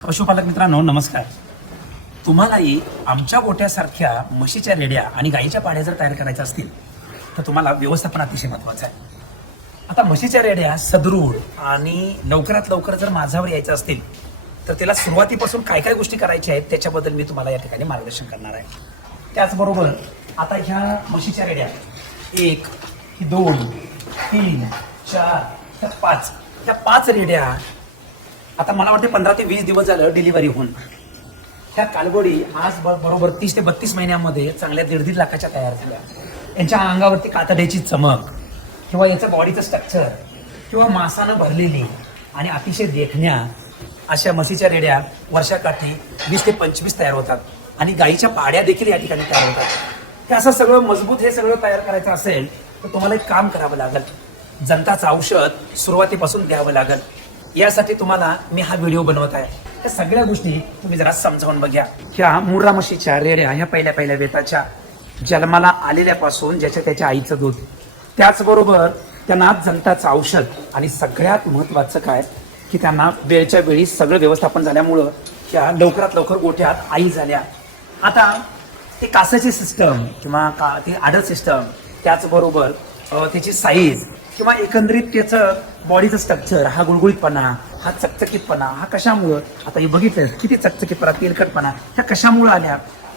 पशुपालक मित्रांनो नमस्कार. तुम्हालाही आमच्या गोट्यासारख्या म्हशीच्या रेड्या आणि गाईच्या पाड्या जर तयार करायच्या असतील तर तुम्हाला व्यवस्थापन अतिशय महत्वाचं आहे. आता म्हशीच्या रेड्या सदृढ आणि लवकरात लवकर जर माझ्यावर यायचं असतील तर त्याला सुरुवातीपासून काय काय गोष्टी करायच्या आहेत त्याच्याबद्दल मी तुम्हाला या ठिकाणी मार्गदर्शन करणार आहे. त्याचबरोबर आता ह्या म्हशीच्या रेड्या एक दोन तीन चार ह्या पाच ह्या पाच रेड्या आता मला वाटते पंधरा ते वीस दिवस झालं डिलिव्हरी होऊन. ह्या कालगोडी आज ब- बरोबर तीस ते बत्तीस महिन्यामध्ये चांगल्या दीड दीड लाखाच्या तयार झाल्या. यांच्या अंगावरती कातड्याची चमक किंवा याचं बॉडीचं स्ट्रक्चर किंवा मासानं भरलेली आणि अतिशय देखण्या अशा म्हशीच्या रेड्या वर्षाकाठी वीस ते पंचवीस तयार होतात. आणि गाईच्या पाड्या देखील या ठिकाणी तयार होतात. ते असं सगळं मजबूत हे सगळं तयार करायचं असेल तर तुम्हाला एक काम करावं लागेल. जनताचं औषध सुरुवातीपासून घ्यावं लागेल. यासाठी तुम्हाला मी हा व्हिडिओ बनवत आहे. त्या सगळ्या गोष्टी तुम्ही जरा समजावून बघा ह्या मुर्रा म्हशीच्या रेड्या ह्या पहिल्या पहिल्या वेताच्या जन्माला आलेल्यापासून ज्याच्या त्याच्या आईचं दूध. त्याचबरोबर त्यांना जनताचं औषध आणि सगळ्यात महत्वाचं काय की त्यांना वेळच्या वेळी सगळं व्यवस्थापन झाल्यामुळं त्या लवकरात लवकर गोठ्यात आई झाल्या. आता ते कासाची सिस्टम किंवा का ते आडर सिस्टम त्याचबरोबर त्याची साईज किंवा एकंदरीत त्याचं बॉडीचं स्ट्रक्चर हा गुळगुळीतपणा हा चकचकीतपणा हा कशामुळं? आता हे बघितलं किती चकचकीतपणा तेलकटपणा ह्या कशामुळं आल्या?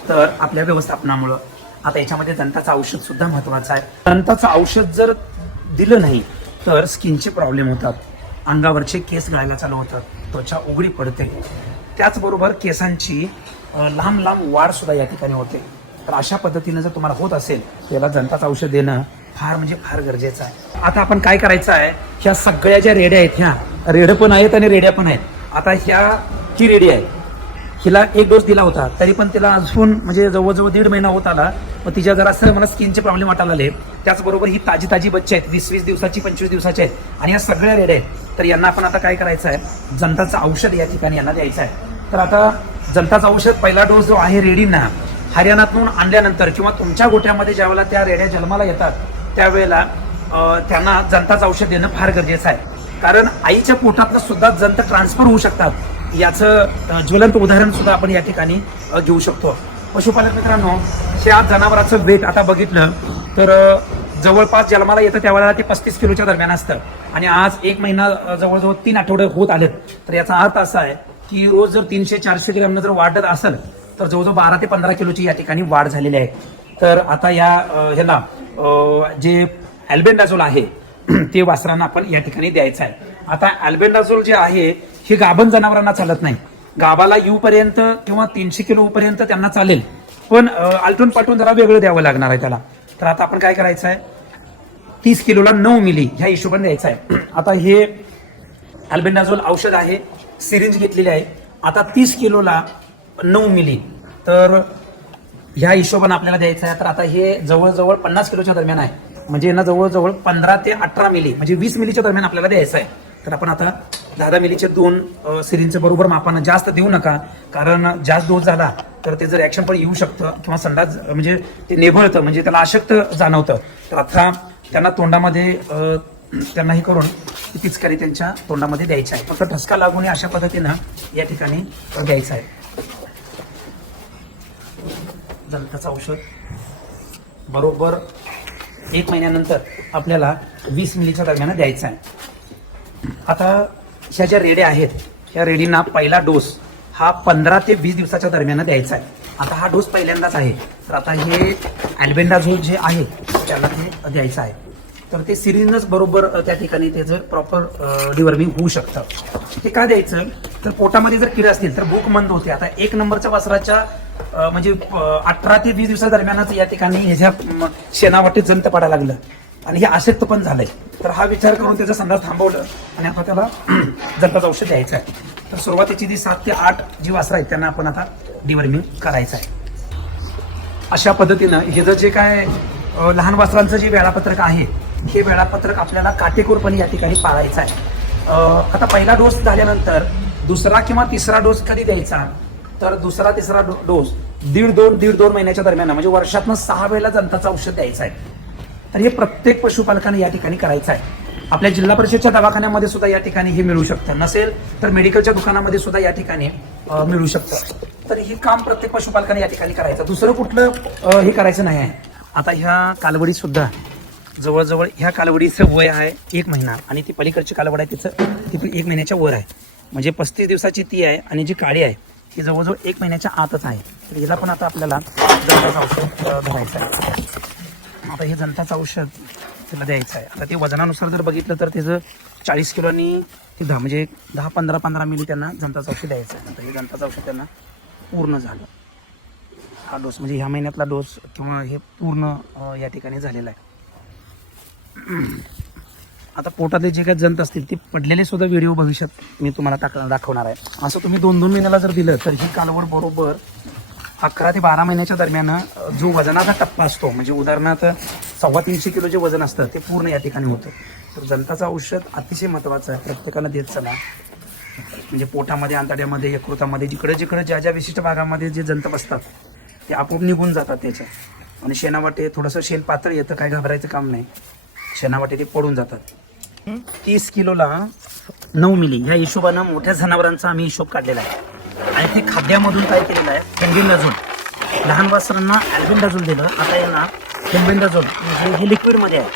तर आपल्या व्यवस्थापनामुळं. आता याच्यामध्ये दंताचं औषध सुद्धा महत्वाचं आहे. दंताचं औषध जर दिलं नाही तर स्किनचे प्रॉब्लेम होतात. अंगावरचे केस गळायला चालू होतात. त्वचा उघडी पडते. त्याचबरोबर केसांची लांब लांब वाढ सुद्धा या ठिकाणी होते. तर अशा पद्धतीनं जर तुम्हाला होत असेल त्याला दंताचं औषध देणं फार म्हणजे फार गरजेचं आहे. आता आपण काय करायचं आहे? ह्या सगळ्या ज्या रेड्या आहेत ह्या रेड पण आहेत आणि रेड्या पण आहेत. आता ह्या ही रेडी आहे हिला एक डोस दिला होता तरी पण तिला अजून म्हणजे जवळजवळ दीड महिना होत आला. मग तिच्या जरा असं मला स्किनचे प्रॉब्लेम वाटायला आले त्याचबरोबर ही ताजी ताजी बच्चे आहेत वीस वीस दिवसाची पंचवीस दिवसाची आहेत. आणि या सगळ्या रेड्या आहेत. तर यांना आपण आता काय करायचं आहे? जनताचं औषध या ठिकाणी यांना द्यायचं आहे. तर आता जनताचं औषध पहिला डोस जो आहे रेडींना हरियाणातून आणल्यानंतर किंवा तुमच्या गोठ्यामध्ये ज्यावेळेला त्या रेड्या जन्माला येतात त्यावेळेला त्यांना जनताचं औषध देणं फार गरजेचं आहे. कारण आईच्या पोटातनं सुद्धा जंत ट्रान्सफर होऊ शकतात. याचं ज्वलंत उदाहरण सुद्धा आपण या ठिकाणी घेऊ शकतो. पशुपालक मित्रांनो ह्या जनावराचं वेट आता बघितलं तर जवळपास जन्माला येतं त्यावेळेला ते पस्तीस किलोच्या दरम्यान असतं. आणि आज एक महिना जवळजवळ तीन आठवडे होत आलेत. तर याचा अर्थ असा आहे की रोज जर तीनशे चारशे ग्रॅमनं जर वाढत असेल तर जवळजवळ बारा ते पंधरा किलोची या ठिकाणी वाढ झालेली आहे. तर आता या ह्याला जे अल्बेंडाझोल आहे ते वासरांना आपण या ठिकाणी द्यायचं आहे. आता अल्बेंडाझोल जे आहे हे गाभण जनावरांना चालत नाही. गाभाला येऊपर्यंत किंवा तीनशे किलो पर्यंत त्यांना चालेल. पण आलटून पाठवून जरा वेगळं द्यावं लागणार आहे त्याला. तर आता आपण काय करायचं आहे? तीस किलोला नऊ मिली ह्या हिशोबाने द्यायचं आहे. आता हे अल्बेंडाझोल औषध आहे सिरिंज घेतलेली आहे. आता तीस किलोला नऊ मिली. तर ह्या हिशोबाने आपल्याला द्यायचं आहे. तर आता हे जवळजवळ पन्नास किलोच्या दरम्यान आहे. म्हणजे यांना जवळजवळ पंधरा ते अठरा मिली म्हणजे वीस मिलीच्या दरम्यान आपल्याला द्यायचं आहे. तर आपण आता दहा दहा मिलीचे दोन सिरींचे बरोबर मापानं जास्त देऊ नका. कारण जास्त डोस झाला तर त्याचं रिॲक्शन पण येऊ शकतं किंवा संडास म्हणजे ते नेभळतं म्हणजे त्याला अशक्त जाणवतं. तर आता त्यांना तोंडामध्ये त्यांना हे करून तिचकारी पिचकारी त्यांच्या तोंडामध्ये द्यायची आहे. फक्त ठसका लागू नये अशा पद्धतीनं या ठिकाणी द्यायचं आहे. जंताचं औषध. बरोबर. एक महिन्यानंतर आपल्याला वीस मिलीच्या दरम्यान द्यायचं आहे. आता ह्या ज्या रेड्या आहेत ह्या रेडींना पहिला डोस हा पंधरा ते वीस दिवसाच्या दरम्यान द्यायचा आहे. आता हा डोस पहिल्यांदाच आहे. तर आता हे अल्बेंडाझोल जे आहे त्याला ते द्यायचं आहे. तर ते सिरिंजच बरोबर त्या ठिकाणी त्याचं प्रॉपर डिवर्मिंग होऊ शकतं. हे का द्यायचं? तर पोटामध्ये जर किडे असतील तर भूक मंद होते. आता एक नंबरच्या वासराच्या म्हणजे अठरा ते वीस दिवसा दरम्यानच या ठिकाणी ह्याच्या शेणावाटीत शेणावाटे जंत पडायला लागलं आणि हे अशक्त पण झालंय. तर हा विचार करून त्याचा संडास थांबवलं आणि आता त्याला जंताचं औषध द्यायचं आहे. तर सुरुवातीची जी सात ते आठ जी वासरं आहेत त्यांना आपण आता डिवर्मिंग करायचं आहे. अशा पद्धतीनं हे जर जे काय लहान वासरांचं जे वेळापत्रक आहे हे वेळापत्रक आपल्याला काटेकोरपणे या ठिकाणी पाळायचं आहे. आता पहिला डोस झाल्यानंतर दुसरा किंवा तिसरा डोस कधी द्यायचा? तर दुसरा तिसरा डो- डोस दीड दोन दीड दोन महिन्याच्या दरम्यान म्हणजे वर्षातनं सहा वेळेला जनताचं औषध द्यायचं आहे. तर हे प्रत्येक पशुपालकाने या ठिकाणी करायचं आहे. आपल्या जिल्हा परिषदच्या दवाखान्यामध्ये सुद्धा या ठिकाणी हे मिळू शकतं. नसेल तर मेडिकलच्या दुकानामध्ये सुद्धा या ठिकाणी मिळू शकतं. तर हे काम प्रत्येक पशुपालकाने या ठिकाणी करायचं दुसरं कुठलं हे करायचं नाही आहे. आता ह्या कालवडी सुद्धा जवळजवळ ह्या कालवडीचं वय आहे एक महिना आणि ती पलीकडची कालवड आहे तिचं ती पण एक महिन्याच्या वर आहे. म्हणजे पस्तीस दिवसाची ती आहे आणि जी काळी आहे ही जवळजवळ एक महिन्याच्या आतच आहे. तर हिला पण आता आपल्याला जनताचं औषध घ्यायचं धरायचं आहे. आता हे जनताचं औषध तिला द्यायचं आहे. आता ते वजनानुसार जर बघितलं तर त्याचं चाळीस किलोनी ते दहा म्हणजे दहा पंधरा पंधरा मिली त्यांना जनताचं औषध द्यायचं आहे. आता हे जनताचं औषध त्यांना पूर्ण झालं. हा डोस म्हणजे ह्या महिन्यातला डोस किंवा हे पूर्ण या ठिकाणी झालेला आहे. आता पोटातले जे काही जंत असतील ते पडलेले सुद्धा व्हिडिओ भविष्यात मी तुम्हाला टाक दाखवणार आहे. असं तुम्ही दोन दोन महिन्याला जर दिलं तर ही कालवर बरोबर अकरा ते बारा महिन्याच्या दरम्यान जो वजनाचा टप्पा असतो म्हणजे उदाहरणार्थ सव्वा तीनशे किलो जे वजन असतं ते पूर्ण या ठिकाणी होतं. तर जंताचं औषध अतिशय महत्त्वाचं आहे. प्रत्येकानं देत चला. म्हणजे पोटामध्ये आंतड्यामध्ये यकृतामध्ये जिकडे जिकडे ज्या ज्या विशिष्ट भागामध्ये जे जंत बसतात ते आपोआप निघून जातात त्याच्या. आणि शेणावाटे थोडंसं शेण पातळ येतं काय घाबरायचं काम नाही. शेणावाटे ते पडून जातात. तीस किलोला नऊ मिली. ह्या हिशोबानं मोठ्या जनावरांचा आम्ही हिशोब काढलेला आहे. आणि ते खाद्यामधून काय केलेलं आहे. फेंबिंडाझोल लहान वासरांना अल्बेंडाझोल दिलं. आता यांना फेंबिंडाझोल म्हणजे हे लिक्विडमध्ये आहे.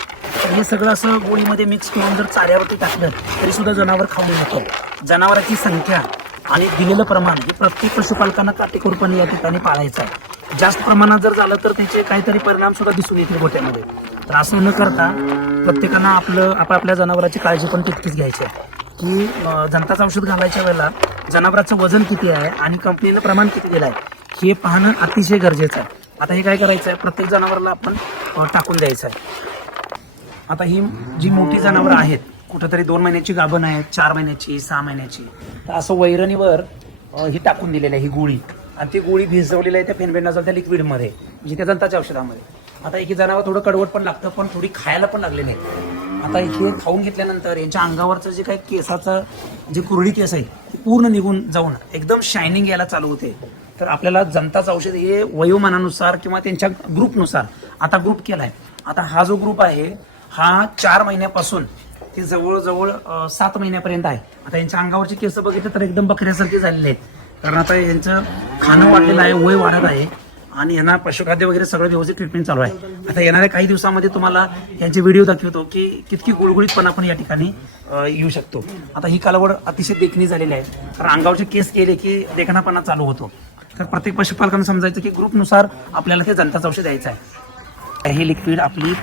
तर हे सगळं असं गोळीमध्ये मिक्स करून जर चाऱ्यावरती टाकलं तरी सुद्धा जनावर खाऊ नको. जनावरांची संख्या आणि दिलेलं प्रमाण हे प्रत्येक पशुपालकांना काटेकोरपणे या ठिकाणी पाळायचं आहे. जास्त प्रमाणात जर झालं तर त्याचे काहीतरी परिणाम सुद्धा दिसून येतील गोट्यामध्ये तर असं न करता प्रत्येकानं आपलं आपापल्या जनावराची काळजी पण तितकीच घ्यायची आहे. की जनताचं औषध घालायच्या वेळेला जनावराचं वजन किती आहे आणि कंपनीनं प्रमाण किती दिलं आहे हे पाहणं अतिशय गरजेचं आहे. आता हे काय करायचं आहे प्रत्येक जनावराला आपण टाकून द्यायचं आहे आता ही जी मोठी जनावरं आहेत कुठंतरी दोन महिन्याची गाभण आहेत चार महिन्याची सहा महिन्याची तर असं वैरणीवर ही टाकून दिलेली आहे ही गोळी. आणि ती गोळी भिजवलेली आहे त्या फेनबेंडाजल त्या लिक्विडमध्ये म्हणजे त्या जनताच्या औषधामध्ये. आता एक जनावर थोडं कडवट पण लागतं पण थोडी खायला पण लागलेली आहे आता हे खाऊन घेतल्यानंतर यांच्या अंगावरचं जे काही केसाचं जे कुरडी केस आहे ती पूर्ण निघून जाऊन एकदम शायनिंग यायला चालू होते. तर आपल्याला जनताचं औषध हे वयोमानानुसार किंवा त्यांच्या ग्रुपनुसार आता ग्रुप केला आहे आता हा जो ग्रुप आहे हा चार महिन्यापासून ते जवळजवळ सात महिन्यापर्यंत आहे. आता यांच्या अंगावरचे केस बघितले तर एकदम बकऱ्यासारखे झालेले आहेत. कारण आता यांचं खाणं वाढलेलं आहे वय वाढत आहे. आणि यांना पशुखाद्य वगैरे सगळं व्यवस्थित ट्रीटमेंट चालू आहे. आता येणाऱ्या काही दिवसामध्ये तुम्हाला यांचे व्हिडिओ दाखवतो की कितकी गुळगुळीतपणा आपण या ठिकाणी येऊ शकतो. आता ही कालावड अतिशय देखणी झालेली आहे. कारण अंगावरचे केस केले की देखणापणा चालू होतो. तर प्रत्येक पशुपालकांना समजायचं की ग्रुपनुसार आपल्याला ते जंताचं औषध द्यायचं आहे. हे लिक्विड आपली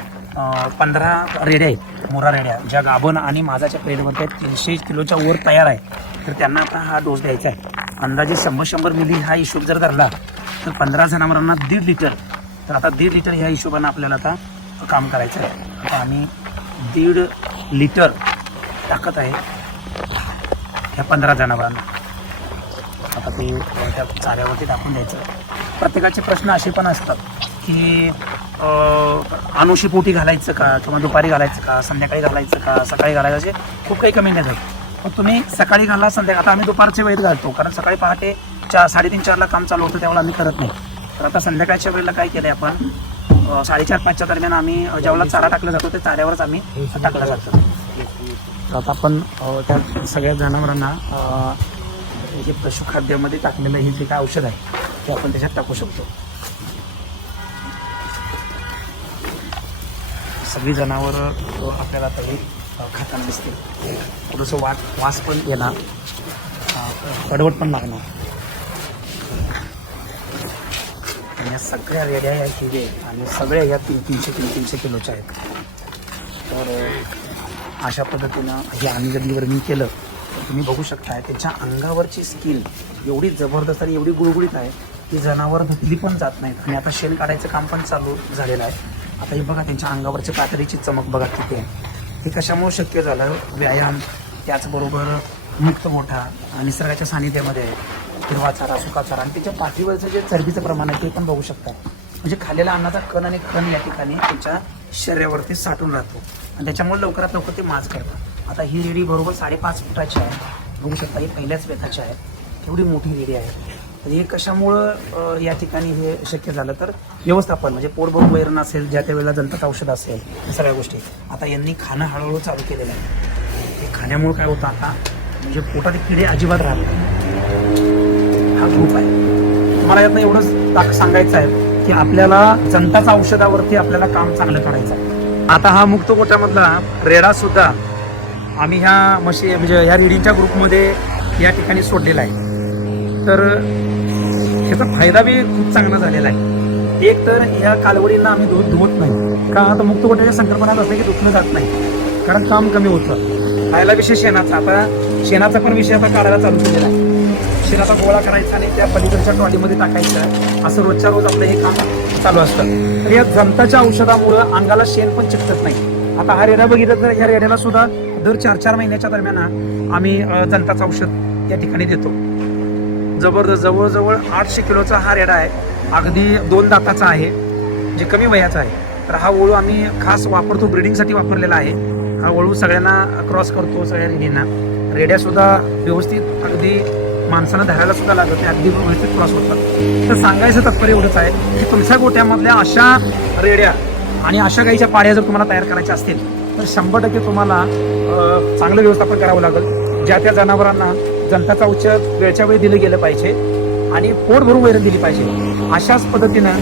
पंधरा रेड्या आहेत मोरा रेड्या ज्या गाभण आणि माझाच्या प्लेटवरती आहेत तीनशे किलोच्या वर तयार आहे. तर त्यांना आता हा डोस द्यायचा आहे. अंदाजे शंभर शंभर मिली हा हिशोब जर धरला तर पंधरा जनावरांना दीड लिटर. तर आता दीड लिटर ह्या हिशोबानं आपल्याला आता काम करायचं आहे. आता आम्ही दीड लिटर टाकत आहे ह्या पंधरा जनावरांना. आता ते त्या चाऱ्यावरती टाकून द्यायचं. प्रत्येकाचे प्रश्न असे पण असतात की अनुशी पोटी घालायचं का किंवा दुपारी घालायचं का संध्याकाळी घालायचं का सकाळी घालायचं असे खूप काही कमेंट येतात पण तुम्ही सकाळी घाला संध्याकाळ. आता आम्ही दुपारच्या वेळेत घालतो कारण सकाळी पहाटे चार साडेतीन चारला काम चालू होतं त्यामुळे आम्ही करत नाही. तर आता संध्याकाळच्या वेळेला काय केलं आहे आपण साडेचार पाचच्या दरम्यान आम्ही अं, चारा टाकला जातो ते चाऱ्यावरच आम्ही टाकला जातो. तर आता आपण त्या सगळ्या जनावरांना हे जे पशुखाद्यामध्ये टाकलेलं हे जे काय औषध आहे ते आपण त्याच्यात टाकू शकतो. सगळी जनावरं आपल्याला आता हे खाताना दिसतील. थोडंसं वाट वास पण येणार. कडवट पण लागणार. या सगळ्या रेड्या या हिरे आणि सगळ्या या तीन तीनशे तीन तीनशे किलोच्या आहेत. तर अशा पद्धतीनं हे आम्ही मी केलं. तर तुम्ही बघू शकताय त्याच्या अंगावरची स्किन एवढी जबरदस्त आणि एवढी गुळगुळीत आहे की जनावर धुतली पण जात नाहीत. आणि आता शेण काढायचं काम पण चालू झालेलं आहे. आता हे बघा त्यांच्या अंगावरची कातडीची चमक बघा किती आहे. हे कशामुळे शक्य झालं? व्यायाम त्याचबरोबर मुक्त मोठा आणि निसर्गाच्या सानिध्यामध्ये आहे. हिरवा चारा सुका चारा आणि त्याच्या पाठीवरचं जे चरबीचं प्रमाण आहे ते पण बघू शकता. म्हणजे खाल्लेला अन्नाचा कण आणि कण या ठिकाणी त्याच्या शरीरावरती साठून राहतो. आणि त्याच्यामुळे लवकरात लवकर ते माज करतात आता ही रेडी बरोबर साडेपाच फुटाची आहे. बघू शकता ही पहिल्याच वेताची आहे. एवढी मोठी रेडी आहे. तर हे कशामुळं या ठिकाणी हे शक्य झालं तर व्यवस्थापन म्हणजे पोटभरून वैरण असेल ज्या त्या वेळेला जनताचं औषध असेल या सगळ्या गोष्टी. आता यांनी खाणं हळूहळू चालू केलेलं आहे. हे खाण्यामुळं काय होतं आता? म्हणजे पोटात किडे अजिबात राहत नाही. हा आहे. मला यातनं एवढंच ताक सांगायचं आहे की आपल्याला जनताच्या औषधावरती आपल्याला काम चांगलं करायचं आहे. आता हा मुक्त कोट्यामधला रेडा सुद्धा आम्ही ह्या मशी म्हणजे ह्या रिडिंगच्या ग्रुपमध्ये या ठिकाणी सोडलेला आहे. तर ह्याचा फायदा बी खूप चांगला झालेला आहे. एक तर या कालवडींना आम्ही दूध धुवत नाही. का आता मुक्त कोट्याच्या संकल्पनात असं की दुखलं जात नाही. कारण काम कमी होतं. खायला विषय शेणाचा. आता शेणाचा पण विषय आता काढायला चालू केलेला आहे. शिराचा गोळा करायचा आणि त्या पलीकडच्या ट्रॉलीमध्ये टाकायचं असं रोजच्या रोज आपलं हे काम चालू असतं. तर या जमताच्या औषधामुळं अंगाला शेण पण चिकटत नाही. आता हा रेडा बघितलं तर या रेड्याला सुद्धा दर चार चार महिन्याच्या दरम्यान आम्ही जनताचं जंताचं औषध या ठिकाणी देतो. जबरदस्त जवळजवळ आठशे किलोचा हा रेडा आहे. अगदी दोन दाताचा आहे जे कमी वयाचा आहे. तर हा वळू आम्ही खास वापरतो ब्रिडिंगसाठी वापरलेला आहे. हा वळू सगळ्यांना क्रॉस करतो सगळ्या रेडींना रेड्यासुद्धा व्यवस्थित अगदी माणसानं धरायला सुद्धा लागत नाही. अगदी व्यवस्थित क्रॉस होतात तर सांगायचं तात्पर्य एवढंच आहे की तुमच्या गोट्यामधल्या अशा रेड्या आणि अशा गाईच्या पाड्या जर तुम्हाला तयार करायच्या असतील तर शंभर टक्के तुम्हाला चांगलं व्यवस्थापन करावं लागेल. ज्या त्या जनावरांना जनताचा उच्च वेळच्या वेळी दिलं गेलं पाहिजे आणि पोट भरून वैरण दिली पाहिजे अशाच पद्धतीनं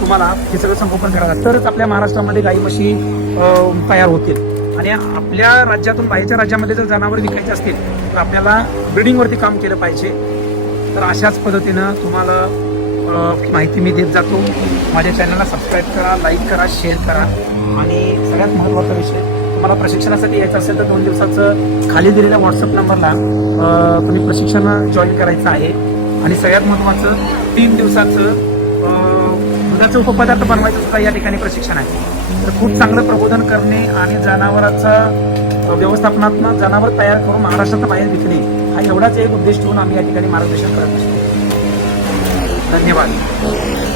तुम्हाला हे सगळं संगोपन करावं लागतं तरच आपल्या महाराष्ट्रामध्ये गाई म्हशी तयार होतील. आणि आपल्या राज्यातून बाहेरच्या राज्यामध्ये जर जनावर विकायचे असतील तर आपल्याला ब्रिडिंगवरती काम केलं पाहिजे. तर अशाच पद्धतीनं तुम्हाला माहिती मी देत जातो. माझ्या चॅनलला सबस्क्राईब करा लाईक करा शेअर करा. आणि सगळ्यात महत्त्वाचा विषय तुम्हाला प्रशिक्षणासाठी यायचं असेल तर दोन दिवसाचं खाली दिलेल्या व्हॉट्सअप नंबरला तुम्ही प्रशिक्षण जॉईन करायचं आहे. आणि सगळ्यात महत्त्वाचं तीन दिवसाचं दुधाचं उपपदार्थ बनवायचं सुद्धा या ठिकाणी प्रशिक्षण आहे. तर खूप चांगलं प्रबोधन करणे आणि जनावराचा व्यवस्थापनात्मक जनावर तयार करून महाराष्ट्रात बाहेर विकणे हा एवढाच एक उद्देश ठेवून आम्ही या ठिकाणी मार्गदर्शन करत असतो. धन्यवाद.